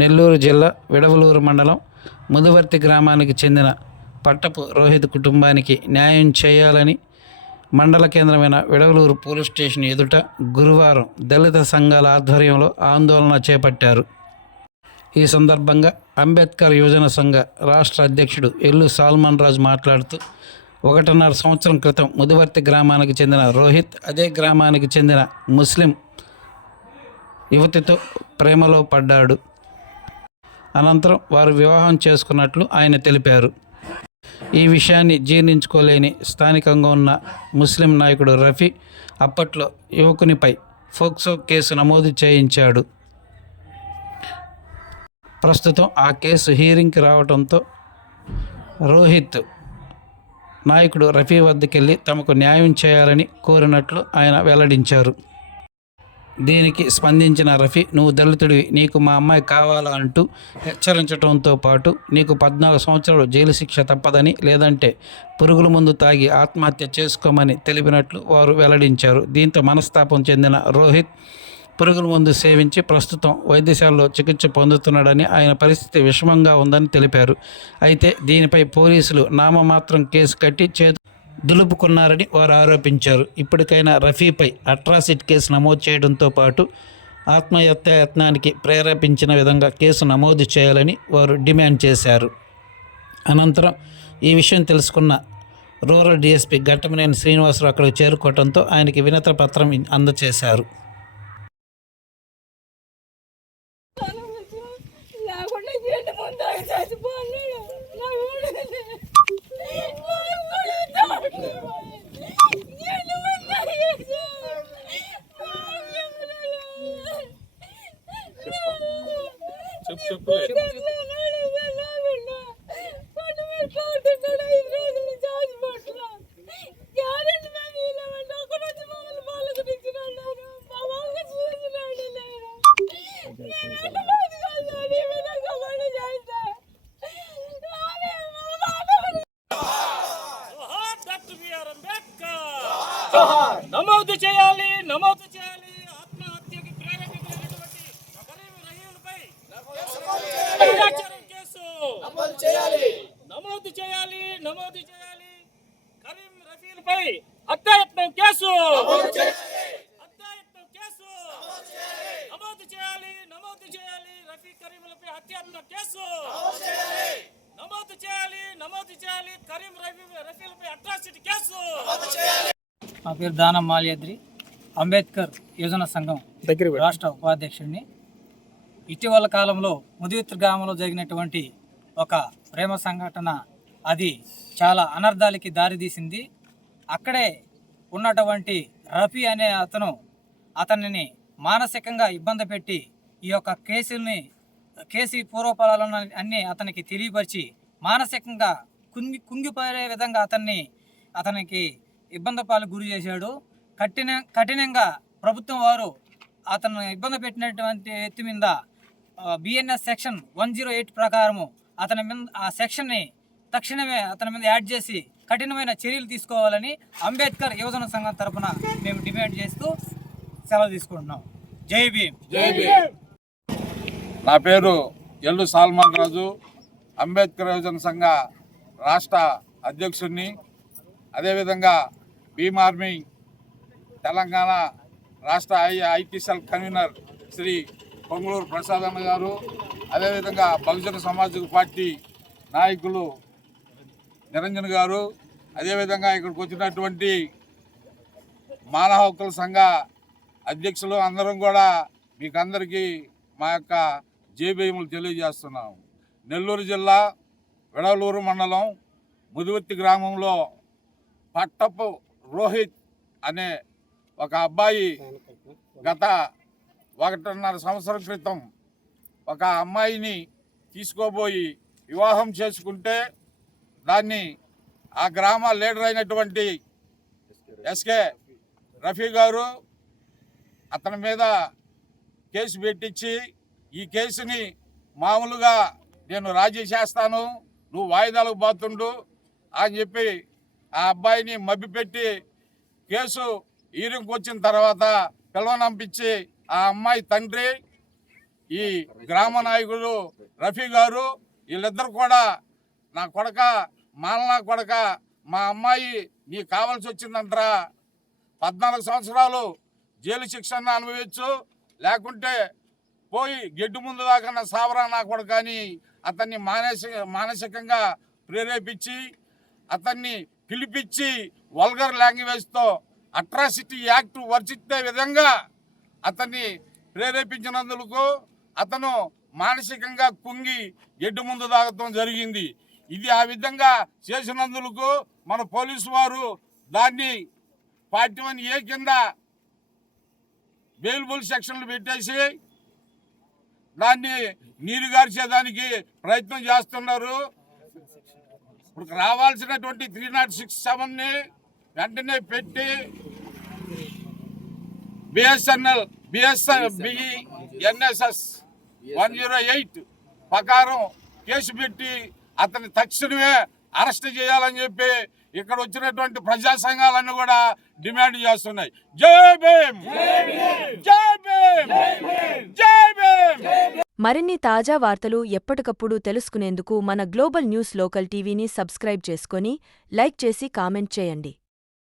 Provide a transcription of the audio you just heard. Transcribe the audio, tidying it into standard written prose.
నెల్లూరు జిల్లా విడవలూరు మండలం ముదువర్తి గ్రామానికి చెందిన పట్టపు రోహిత్ కుటుంబానికి న్యాయం చేయాలని మండల కేంద్రమైన విడవలూరు పోలీస్ స్టేషన్ ఎదుట గురువారం దళిత సంఘాల ఆధ్వర్యంలో ఆందోళన చేపట్టారు. ఈ సందర్భంగా అంబేద్కర్ యువజన సంఘ రాష్ట్ర అధ్యక్షుడు ఎల్లు సాల్మన్ రాజు మాట్లాడుతూ 1.5 సంవత్సరం క్రితం ముదువర్తి గ్రామానికి చెందిన రోహిత్ అదే గ్రామానికి చెందిన ముస్లిం యువతితో ప్రేమలో పడ్డాడు. అనంతరం వారు వివాహం చేసుకున్నట్లు ఆయన తెలిపారు. ఈ విషయాన్ని జీర్ణించుకోలేని స్థానికంగా ఉన్న ముస్లిం నాయకుడు రఫీ అప్పట్లో యువకునిపై ఫోక్సో కేసు నమోదు చేయించాడు. ప్రస్తుతం ఆ కేసు హీరింగ్కి రావడంతో రోహిత్ నాయకుడు రఫీ వద్దకెళ్ళి తమకు న్యాయం చేయాలని కోరినట్లు ఆయన వెల్లడించారు. దీనికి స్పందించిన రఫీ, నువ్వు దళితుడివి, నీకు మా అమ్మాయి కావాలా అంటూ హెచ్చరించడంతో పాటు నీకు 14 సంవత్సరాలు జైలు శిక్ష తప్పదని, లేదంటే పురుగుల మందు తాగి ఆత్మహత్య చేసుకోమని తెలిపినట్లు వారు వెల్లడించారు. దీంతో మనస్తాపం చెందిన రోహిత్ పురుగుల మందు సేవించి ప్రస్తుతం వైద్యశాలలో చికిత్స పొందుతున్నాడని, ఆయన పరిస్థితి విషమంగా ఉందని తెలిపారు. అయితే దీనిపై పోలీసులు నామమాత్రం కేసు కట్టి దులుపుకున్నారని వారు ఆరోపించారు. ఇప్పటికైనా రఫీపై అట్రాసిటీ కేసు నమోదు చేయడంతో పాటు ఆత్మహత్య యత్నానికి ప్రేరేపించిన విధంగా కేసు నమోదు చేయాలని వారు డిమాండ్ చేశారు. అనంతరం ఈ విషయం తెలుసుకున్న రూరల్ డీఎస్పీ ఘట్టమనేని శ్రీనివాసరావు అక్కడికి చేరుకోవడంతో ఆయనకి వినతి పత్రం అందజేశారు. నమోదు చేయాలి ఆత్మహత్యకి ప్రేరేపించినటువంటి కరీం రహీంపై కేసు నమోదు చేయాలి కరీం రహీంపై హత్యాయత్నం కేసు నమోదు చేయాలి రఫీ కరీంలపై హత్యాయత్నం కేసు నమోదు చేయాలి కరీం రఫీలపై అట్రాసిటీ కేసు. నా పేరు దానం మాల్యాద్రి, అంబేద్కర్ యువజన సంఘం రాష్ట్ర ఉపాధ్యక్షుడిని. ఇటీవల కాలంలో ముదివిత్ర గ్రామంలో జరిగినటువంటి ఒక ప్రేమ సంఘటన అది చాలా అనర్థాలకి దారితీసింది. అక్కడే ఉన్నటువంటి రఫీ అనే అతనిని మానసికంగా ఇబ్బంది పెట్టి ఈ యొక్క కేసు పూర్వపరాలను అన్నీ అతనికి తెలియపరిచి మానసికంగా కుంగిపోయే విధంగా అతనికి ఇబ్బంది పాలు గురి చేశాడు. కఠినంగా ప్రభుత్వం వారు అతను ఇబ్బంది పెట్టినటువంటి ఎత్తి మీద బిఎన్ఎస్ సెక్షన్ 108 ప్రకారము ఆ సెక్షన్ని తక్షణమే అతని మీద యాడ్ చేసి కఠినమైన చర్యలు తీసుకోవాలని అంబేద్కర్ యువజన సంఘం తరఫున మేము డిమాండ్ చేస్తూ సెలవు తీసుకుంటున్నాం. జై భీమ్. నా పేరు ఎల్లు సాల్మన్ రాజు, అంబేద్కర్ యువజన సంఘ రాష్ట్ర అధ్యక్షుడిని. అదేవిధంగా భీమ్ ఆర్మీ తెలంగాణ రాష్ట్ర IT cell convener Shri Ponguluru Prasad అన్న గారు, అదేవిధంగా బహుజన సమాజ్ పార్టీ నాయకులు నిరంజన్ గారు, అదేవిధంగా ఇక్కడికి వచ్చినటువంటి మానవ హక్కుల సంఘ అధ్యక్షులు అందరం కూడా మీకు అందరికీ మా యొక్క జయభీములు తెలియజేస్తున్నాము. నెల్లూరు జిల్లా విడవలూరు మండలం ముదివర్తి గ్రామంలో పట్టపు రోహిత్ అనే ఒక అబ్బాయి గత 1.5 సంవత్సరం క్రితం ఒక అమ్మాయిని తీసుకోబోయి వివాహం చేసుకుంటే దాన్ని ఆ గ్రామ లీడర్ అయినటువంటి ఎస్కే రఫీ గారు అతని మీద కేసు పెట్టించి ఈ కేసుని మామూలుగా నేను రాజీ చేస్తాను, నువ్వు వాయిదాలకు పోతుండు అని చెప్పి ఆ అబ్బాయిని మభ్యపెట్టి కేసు హీరింగ్కి వచ్చిన తర్వాత పిలవనంపించి ఆ అమ్మాయి తండ్రి ఈ గ్రామ నాయకుడు రఫీ గారు వీళ్ళిద్దరు కూడా నా కొడక మాలనా కొడక మా అమ్మాయి నీకు కావాల్సి వచ్చిందంటరా 14 సంవత్సరాలు జైలు శిక్షను అనుభవించు, లేకుంటే పోయి గెడ్డు ముందు దాకా సావరా నా కొడక అని అతన్ని మానసికంగా ప్రేరేపించి అతన్ని పిలిపించి వల్గర్ లాంగ్వేజ్తో అట్రాసిటీ యాక్ట్ వర్తించే విధంగా అతన్ని ప్రేరేపించినందుకు అతను మానసికంగా కుంగి గెడ్డు ముందు తాగటం జరిగింది. ఇది ఆ విధంగా చేసినందుకు మన పోలీసు వారు దాన్ని 41A కింద బెయిలబుల్ సెక్షన్లు పెట్టేసి దాన్ని నీరుగార్చేదానికి ప్రయత్నం చేస్తున్నారు. ఇప్పుడు రావాల్సినటువంటి 306(7)ని వెంటనే పెట్టి BSNL/BENSS 108 ప్రకారం కేసు పెట్టి అతన్ని తక్షణమే అరెస్ట్ చేయాలని చెప్పి ఇక్కడ వచ్చినటువంటి ప్రజా సంఘాలన్నీ కూడా డిమాండ్ చేస్తున్నాయి. జై భీమ్, జై భీమ్, జై భీమ్. మరిన్ని తాజా వార్తలు ఎప్పటికప్పుడు తెలుసుకునేందుకు మన గ్లోబల్ న్యూస్ లోకల్ టీవీని సబ్స్క్రైబ్ చేసుకొని లైక్ చేసి కామెంట్ చేయండి.